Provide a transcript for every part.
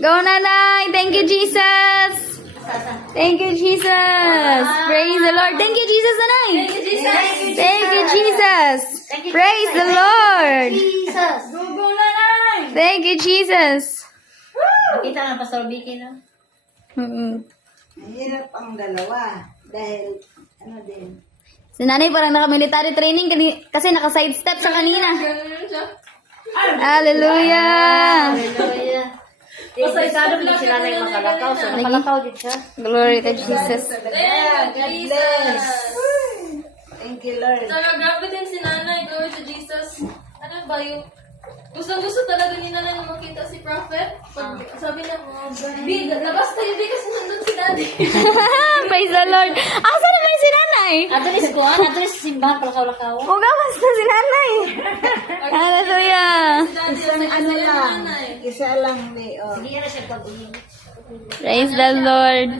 Go, Nanay. Thank you, Jesus. Thank you, Jesus. Praise the Lord. Thank you, Jesus, Nanay. Thank you, Jesus. Praise the Lord. Jesus. Go, Nanay. Thank you, Jesus. Nakita ng Pastor Vicky, no? Mahirap ang dalawa. Dahil, ano din. Si Nanay parang naka-military training kasi naka-sidestep sa kanina. Hallelujah. Hallelujah. Pasaytado din sila na yung makalakaw. So, makalakaw din siya. Glory to Jesus. God bless. Thank you, Lord. Grabe din si Nanay. Glory to Jesus. Ano ba yung... Gusto talaga ni Nanay na makita si Prophet. Pag sabi niya, Big, labas tayo, Big, kasi nandun si Daddy. Praise the Lord. Asa naman si Nanay? Adonis ko, adonis simbahan palakaw-lakaw. Mugawas na si Nanay. Hallelujah. Isang ano lang. Isa lang, oh. Hindi na siya pag-uwi. Praise the Lord.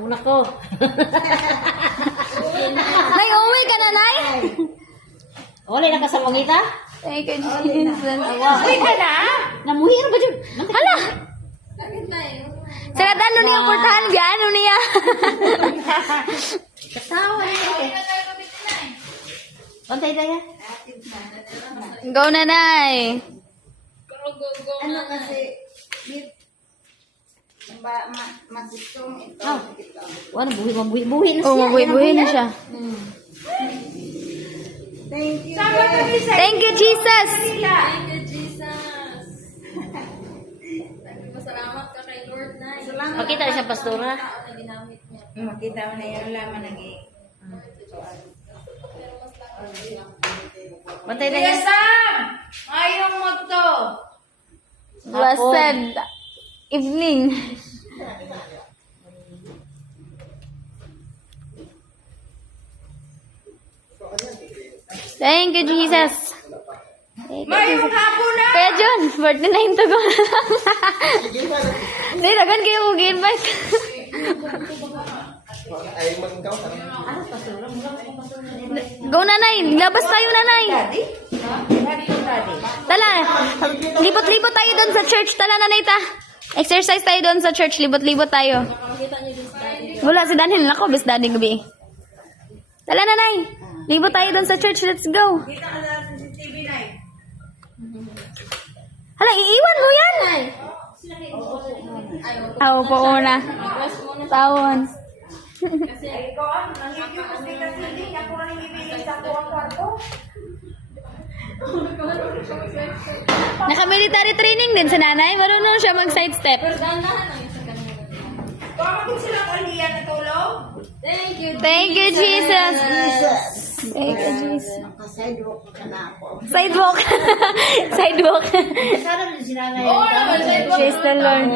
Muna ko. Nay, uwi ka na, Nay? Wala na ka sa mangita? Thank you, Jesus. Uwi ka na? Namuhir ba dyan? Hala! Sa ano niya, portahan ga? Ano niya? Katawa niya. Bantay na yan. Go, Nanay. Ano kasi, masitong ito. Wala, buhi na siya. Oh, mabuhay-buhay na siya. Thank you, Thank you, Jesus. Thank you, Jesus. Masalamat ka kay Lord, Nay. Makita na siya, pastora. Na ginamit niya. Makita mo na yung laman ng Bantay na yan. Ayong mo to. Blessed evening. Thank you, Jesus. Mayroong hapon na. Kaya John, birthday na yung tugo na lang. Hindi, nagan kayo mag-invite. Go, Nanay. Labas tayo, Nanay. Tala. Libot-libot tayo doon sa church. Tala, Nanay, ta. Exercise tayo doon sa church. Libot-libot tayo. Wala si Daniel. Ako, best daddy gabi. Tala, Nanay. Libot tayo doon sa church. Let's go. Kita ka sa CCTV na eh. Hala, iiwan mo yan. Upo una. Tawon. Ikaw ang nangyayos kasi hindi. Ako ang ibigay sa kuwang kwarto. Naka-military training din sa nanay. Marunong siya mag-sidestep. Bakit sila kandiya na tulog? Thank you, Thank you, Jesus. Jesus. Thank you, Jesus. Nakasidewalk ka na ako. Sidewalk. Sidewalk. Sana din sila na Oo naman, Praise the Lord.